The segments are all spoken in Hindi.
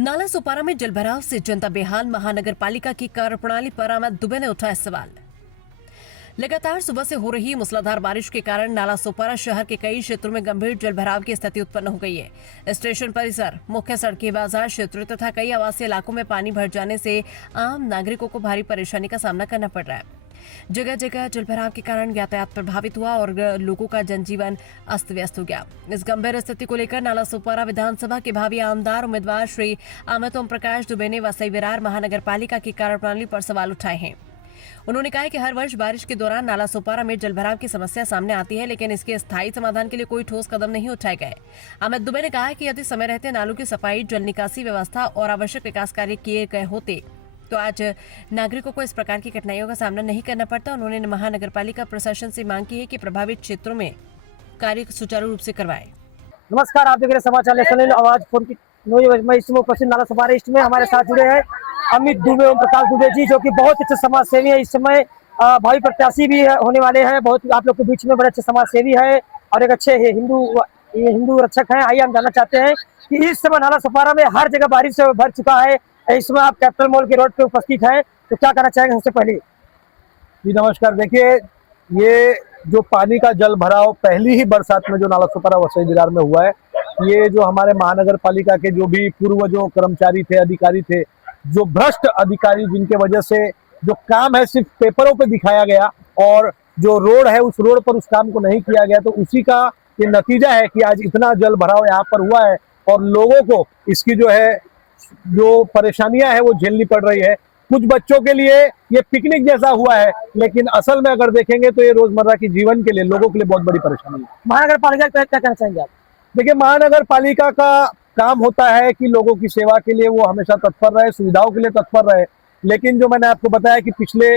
नाला सुपारा में जलभराव से जनता बेहाल। महानगर पालिका की कार्यप्रणाली पर अमित दुबे ने उठाया सवाल। लगातार सुबह से हो रही मूसलाधार बारिश के कारण नाला सुपारा शहर के कई क्षेत्रों में गंभीर जलभराव की स्थिति उत्पन्न हो गई है। स्टेशन परिसर, मुख्य सड़कें, बाजार क्षेत्र तथा कई आवासीय इलाकों में पानी भर जाने से आम नागरिकों को भारी परेशानी का सामना करना पड़ रहा है। जगह जगह जलभराव के कारण यातायात प्रभावित हुआ और लोगों का जनजीवन अस्त व्यस्त हो गया। इस गंभीर स्थिति को लेकर नाला सुपारा विधानसभा के भावी आमदार उम्मीदवार श्री अमित ओम प्रकाश दुबे ने वसई विरार महानगर पालिका की कार्यप्रणाली पर सवाल उठाए हैं। उन्होंने कहा कि हर वर्ष बारिश के दौरान नाला सुपारा में जलभराव की समस्या सामने आती है, लेकिन इसके स्थायी समाधान के लिए कोई ठोस कदम नहीं उठाए गए। अमित दुबे ने कहा कि यदि समय रहते नालों की सफाई, जल निकासी व्यवस्था और आवश्यक विकास कार्य किए गए होते तो आज नागरिकों को इस प्रकार की कठिनाइयों का सामना नहीं करना पड़ता। उन्होंने महानगर पालिका प्रशासन से मांग की है कि प्रभावित क्षेत्रों में कार्य सुचारू रूप से करवाए। नमस्कार, आप देख रहे समाचार नेशनल आवाज फोन की मैं इस समय उपस्थित नाला सुपारा ईस्ट में हमारे साथ जुड़े हैं अमित दुबे ओम प्रकाश दुबे जी, जो कि बहुत अच्छे समाज सेवी है। इस समय भावी प्रत्याशी भी होने वाले हैं। बहुत आप लोग के बीच में बड़े अच्छे समाज सेवी है और एक अच्छे हिंदू रक्षक हैं। आइए हम जानना चाहते हैं कि इस समय नाला सुपारा में हर जगह बारिश से भर चुका है। इस समय आप कैपिटल मॉल के रोड पे उपस्थित हैं, तो क्या कहना चाहेंगे सबसे पहले? जी नमस्कार। देखिए, ये जो पानी का जल भराव पहली ही बरसात में जो नाला सुपारा वसई विरार में हुआ है, ये जो हमारे महानगर पालिका के जो भी पूर्व जो कर्मचारी थे, अधिकारी थे, जो भ्रष्ट अधिकारी, जिनके वजह से जो काम है सिर्फ पेपरों पे दिखाया गया और जो रोड है उस रोड पर उस काम को नहीं किया गया, तो उसी का ये नतीजा है कि आज इतना जल भराव यहाँ पर हुआ है और लोगों को इसकी जो परेशानियां है वो झेलनी पड़ रही है। कुछ बच्चों के लिए ये पिकनिक जैसा हुआ है, लेकिन असल में अगर देखेंगे तो ये रोजमर्रा की जीवन के लिए, लोगों के लिए बहुत बड़ी परेशानी है। महानगर पालिका क्या कहना चाहेंगे आप? देखिए, महानगर पालिका का काम होता है कि लोगों की सेवा के लिए वो हमेशा तत्पर रहे, सुविधाओं के लिए तत्पर रहे। लेकिन जो मैंने आपको बताया कि पिछले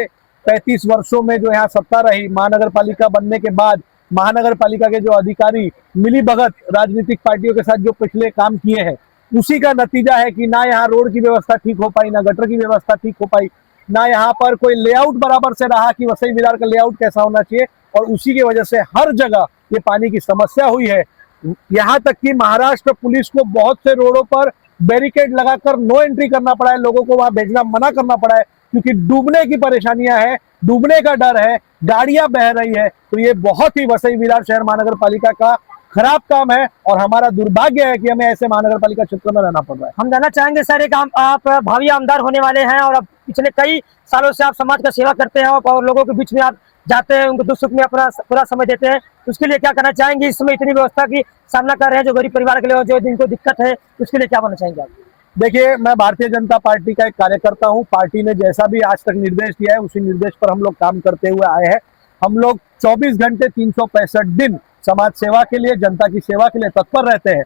35 वर्षों में जो यहाँ सत्ता रही, महानगर पालिका बनने के बाद महानगर पालिका के जो अधिकारी मिली भगत राजनीतिक पार्टियों के साथ जो पिछले काम किए हैं, उसी का नतीजा है कि ना यहाँ रोड की व्यवस्था ठीक हो पाई, ना गटर की व्यवस्था ठीक हो पाई, ना यहाँ पर कोई लेआउट बराबर से रहा कि वसई विरार का लेआउट कैसा होना चाहिए, और उसी की वजह से हर जगह ये पानी की समस्या हुई है। यहाँ तक कि महाराष्ट्र पुलिस को बहुत से रोडों पर बैरिकेड लगाकर नो एंट्री करना पड़ा है, लोगों को वहां भेजना मना करना पड़ा है, क्योंकि डूबने की परेशानियां है, डूबने का डर है, गाड़ियां बह रही है। तो ये बहुत ही वसई विरार शहर महानगर पालिका का खराब काम है और हमारा दुर्भाग्य है कि हमें ऐसे महानगर पालिका क्षेत्र में रहना पड़ रहा है। हम जानना चाहेंगे सर, एक आप भावी आमदार होने वाले हैं और अब पिछले कई सालों से आप समाज का सेवा करते हैं और लोगों के बीच में आप जाते हैं, उनको दुख सुख में अपना पूरा समय देते हैं। उसके लिए क्या करना चाहेंगे? इस समय इतनी व्यवस्था की सामना कर रहे हैं जो गरीब परिवार के लिए और जो जिनको दिक्कत है, उसके लिए क्या बोलना चाहेंगे आप? देखिए, मैं भारतीय जनता पार्टी का एक कार्यकर्ता हूं। पार्टी ने जैसा भी आज तक निर्देश दिया है उसी निर्देश पर हम लोग काम करते हुए आए हैं। हम लोग 24 घंटे 365 दिन समाज सेवा के लिए, जनता की सेवा के लिए तत्पर रहते हैं।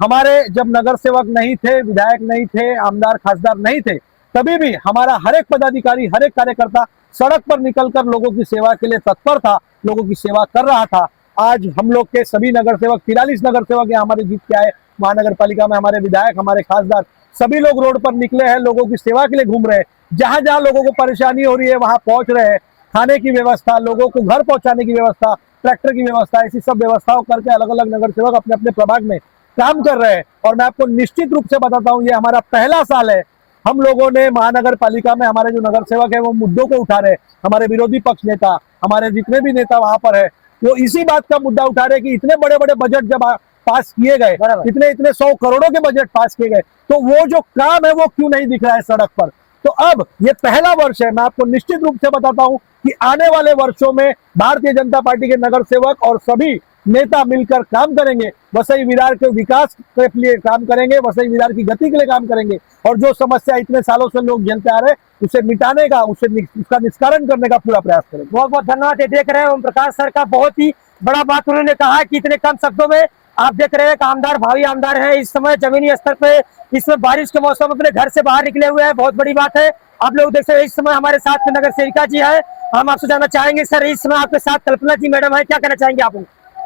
हमारे जब नगर सेवक नहीं थे, विधायक नहीं थे, आमदार खासदार नहीं थे, तभी भी हमारा हर एक पदाधिकारी, हर एक कार्यकर्ता सड़क पर निकलकर लोगों की सेवा के लिए तत्पर था, लोगों की सेवा कर रहा था। आज हम लोग के सभी नगर सेवक, 43 नगर सेवक यहाँ हमारे जीत के आए महानगर पालिका में, हमारे विधायक, हमारे खासदार, सभी लोग रोड पर निकले हैं, लोगों की सेवा के लिए घूम रहे हैं। जहां जहां लोगों को परेशानी हो रही है वहां पहुंच रहे हैं। खाने की व्यवस्था, लोगों को घर पहुंचाने की व्यवस्था, ट्रैक्टर की व्यवस्था, ऐसी सब व्यवस्थाओं करके अलग अलग नगर सेवक अपने अपने प्रभाग में काम कर रहे हैं। और मैं आपको निश्चित रूप से बताता हूं, ये हमारा पहला साल है। हम लोगों ने महानगर पालिका में हमारे जो नगर सेवक है वो मुद्दों को उठा रहे हैं। हमारे विरोधी पक्ष नेता, हमारे जितने भी नेता वहां पर है, वो इसी बात का मुद्दा उठा रहे हैं कि इतने बड़े बड़े बजट जब पास किए गए, इतने 100 करोड़ों के बजट पास किए गए, तो वो जो काम है वो क्यों नहीं दिख रहा है सड़क पर। तो अब ये पहला वर्ष है। मैं आपको निश्चित रूप से बताता हूं कि आने वाले वर्षों में भारतीय जनता पार्टी के नगर सेवक और सभी नेता मिलकर काम करेंगे, वसई विरार के विकास के लिए काम करेंगे, वसई विरार की गति के लिए काम करेंगे, और जो समस्या इतने सालों से लोग झेलते आ रहे हैं उसे मिटाने का, उसका निस्तारण करने का पूरा प्रयास करेंगे। बहुत बहुत धन्यवाद। ये देख रहे हैं ओम प्रकाश सर का बहुत ही बड़ा बात उन्होंने कहा कि इतने कम शब्दों में आप देख रहे हैं कि आमदार, भावी आमदार है। इस समय जमीनी स्तर पे, इसमें बारिश के मौसम में अपने घर से बाहर निकले हुए हैं, बहुत बड़ी बात है। आप लोग देख सकते हैं इस समय हमारे साथ में नगर सेविका जी है। हम आपसे जानना चाहेंगे सर, इस समय आपके साथ कल्पना जी मैडम है, क्या कहना चाहेंगे आप?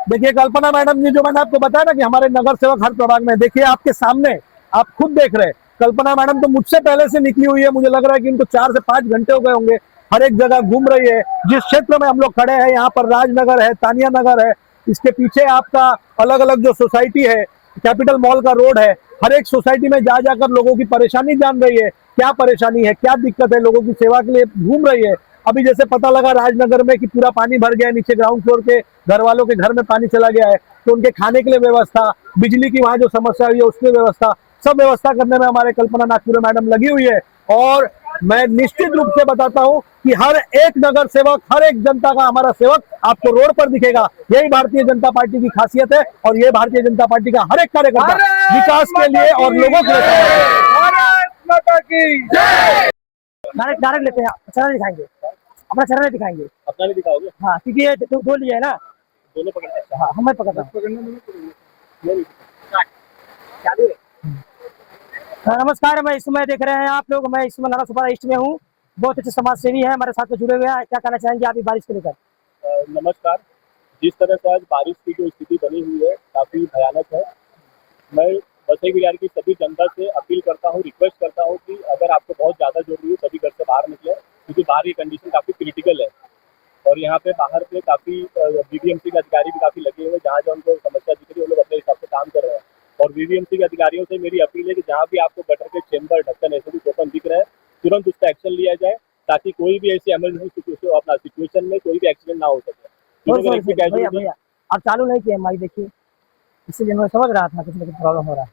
देखिए, कल्पना मैडम जी, जो मैंने आपको बताया ना कि हमारे नगर सेवक हर प्रभाग में, देखिए आपके सामने, आप खुद देख रहे हैं, कल्पना मैडम तो मुझसे पहले से निकली हुई है। मुझे लग रहा है कि इनको 4 से 5 घंटे हो गए होंगे, हर एक जगह घूम रही है। जिस क्षेत्र में हम लोग खड़े हैं, यहाँ पर राजनगर है, तानिया नगर है, इसके पीछे आपका अलग अलग जो सोसाइटी है, कैपिटल मॉल का रोड है, हर एक सोसाइटी में जा जाकर लोगों की परेशानी जान रही है, क्या परेशानी है, क्या दिक्कत है, लोगों की सेवा के लिए घूम रही है। अभी जैसे पता लगा राजनगर में कि पूरा पानी भर गया है, नीचे ग्राउंड फ्लोर के घर वालों के घर में पानी चला गया है, तो उनके खाने के लिए व्यवस्था, बिजली की वहां जो समस्या हुई है उसकी व्यवस्था, सब व्यवस्था करने में हमारे कल्पना नागपुरे मैडम लगी हुई है। और मैं निश्चित रूप से बताता हूं कि हर एक नगर सेवक, हर एक जनता का हमारा सेवक आपको रोड पर दिखेगा। यही भारतीय जनता पार्टी की खासियत है और ये भारतीय जनता पार्टी का हर एक कार्यकर्ता विकास के लिए और लोगों के लिए डायरेक्ट लेते हैं, चरण दिखाएंगे, अपना चरण दिखाएंगे। अपना नहीं दिखाओगे? हाँ, क्योंकि ये दो लिए है ना, दोनों पकड़ते हैं। हाँ हमें पकड़ना चालू है। नमस्कार, मैं इस समय देख रहे हैं आप लोग, मैं इस समय नाला सुपारा ईस्ट में हूँ। बहुत अच्छे समाज सेवी है हमारे साथ में जुड़े हुए हैं। क्या कहना चाहेंगे आप बारिश को लेकर? नमस्कार। जिस तरह से आज बारिश की जो स्थिति बनी हुई है काफी भयानक है। मैं बसई विहार की सभी जनता से अपील करता हूँ, रिक्वेस्ट करता हूँ कि अगर आपको बहुत ज्यादा जरूरी है तभी घर से बाहर निकले, क्योंकि बाहर की कंडीशन काफी क्रिटिकल है। और यहाँ पे बाहर पे काफी बीबीएमसी के अधिकारी भी काफी लगे हुए हैं, जहाँ जहाँ उनको समस्या दिख रही है वो लोग अपने हिसाब से काम कर रहे हैं। और बीबीएमसी के अधिकारियों से मेरी अपील है कि जहाँ भी आपको गटर के चेंबर, ढक्कन ऐसे भी ओपन दिख रहे हैं, तुरंत उसका एक्शन लिया जाए, ताकि कोई भी ऐसी इमरजेंसी सिचुएशन में कोई भी एक्सीडेंट ना हो सके। भैया आप चालू नहीं किए माइक, देखिए, इसलिए मैं समझ रहा था किसी को प्रॉब्लम हो रहा है।